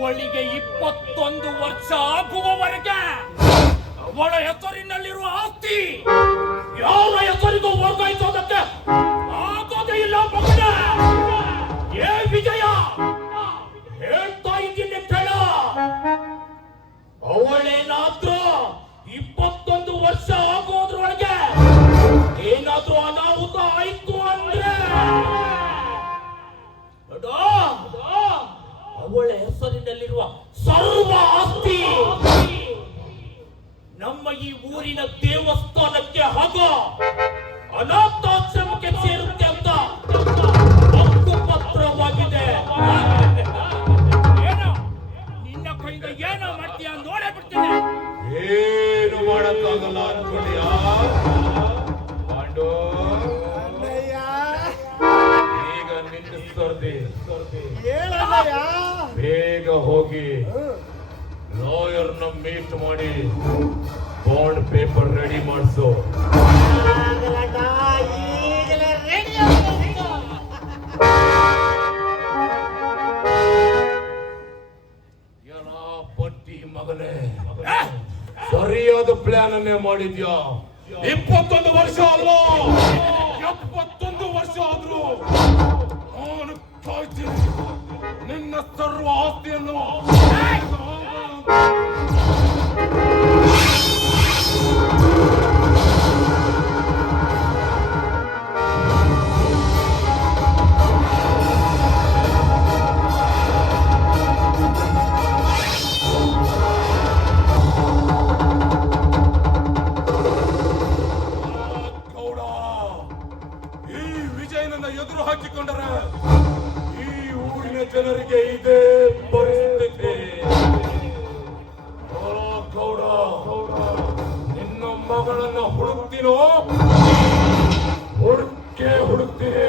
ಅವಳಿಗೆ 21 ವರ್ಷ ಆಗುವವರೆಗೆ ಅವಳ ಹೆಸರಿನಲ್ಲಿರುವ ಆಸ್ತಿ ಯಾರ ಹೆಸರಿಗೂ ವರ್ಗಾಯಿಸೋದಕ್ಕೆ ಆಗೋದೇ ಇಲ್ಲ ಮಗನ. ಏ ವಿಜಯ, ಹೇಳ್ತಾ ಇದ್ದೀನಿ ಕೇಳ. ಅವಳೇನಾದ್ರೂ 21 ವರ್ಷ ಆಗೋದ್ರೊಳಗೆ ಏನಾದ್ರೂ ಅನಾಹುತ ಆಯ್ತು ಅಂದ್ರೆ ಅವಳ ಹೆಸರಿನಲ್ಲಿರುವ ಸರ್ವ ಆಸ್ತಿ ನಮ್ಮ ಈ ಊರಿನ ದೇವಸ್ಥಾನಕ್ಕೆ ಹಾಗೂ ಅನಾಥಾಶ್ರಮಕ್ಕೆ ಸೇರುತ್ತೆ ಅಂತ ಹಕ್ಕುಪತ್ರವಾಗಿದೆ. ಏನೋ ನಿನ್ನ ಕೈಯಿಂದ ಏನೋ ಮಾಡ್ತೀಯ ನೋಡೇ ಬಿಡ್ತೇನೆ. ಏನು ಮಾಡಕ್ಕಾಗಲ್ಲ ಅನ್ಕೊಂಡಿಯಾ ಪಾಂಡು? ಈಗ ನಿನ್ನ ಸ್ಪರ್ಧೆ ಬೇಗ ಹೋಗಿ ಲಾಯರ್ನ ಮೀಟ್ ಮಾಡಿ ಬಾಂಡ್ ಪೇಪರ್ ರೆಡಿ ಮಾಡಿಸು. ಪಟ್ಟಿ ಮಗನೇ, ಸರಿಯಾದ ಪ್ಲಾನ್ ಅನ್ನೇ ಮಾಡಿದ್ಯಾ. 21 ವರ್ಷ ಅಲ್ವಾ, 71 ವರ್ಷ ಆದ್ರೂ ನಾನು ಕಾಯ್ತೀನಿ ನಿನ್ನ ಸರ್ವ ಆಸ್ತಿಯನ್ನು. ಎದುರು ಹಾಕಿಕೊಂಡರೆ ಈ ಊರಿನ ಜನರಿಗೆ ಇದೇ ಪರಿಸ್ಥಿತಿ. ಗೌಡ, ನಿನ್ನ ಮಗಳನ್ನ ಹುಡುಕ್ತೀನೋ, ಹುಡುಕ್ತೀನಿ.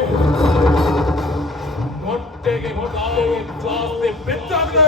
ಮೊಟ್ಟೆಗೆ ಜಾಸ್ತಿ ಬೆಚ್ಚಾಗಿದೆ.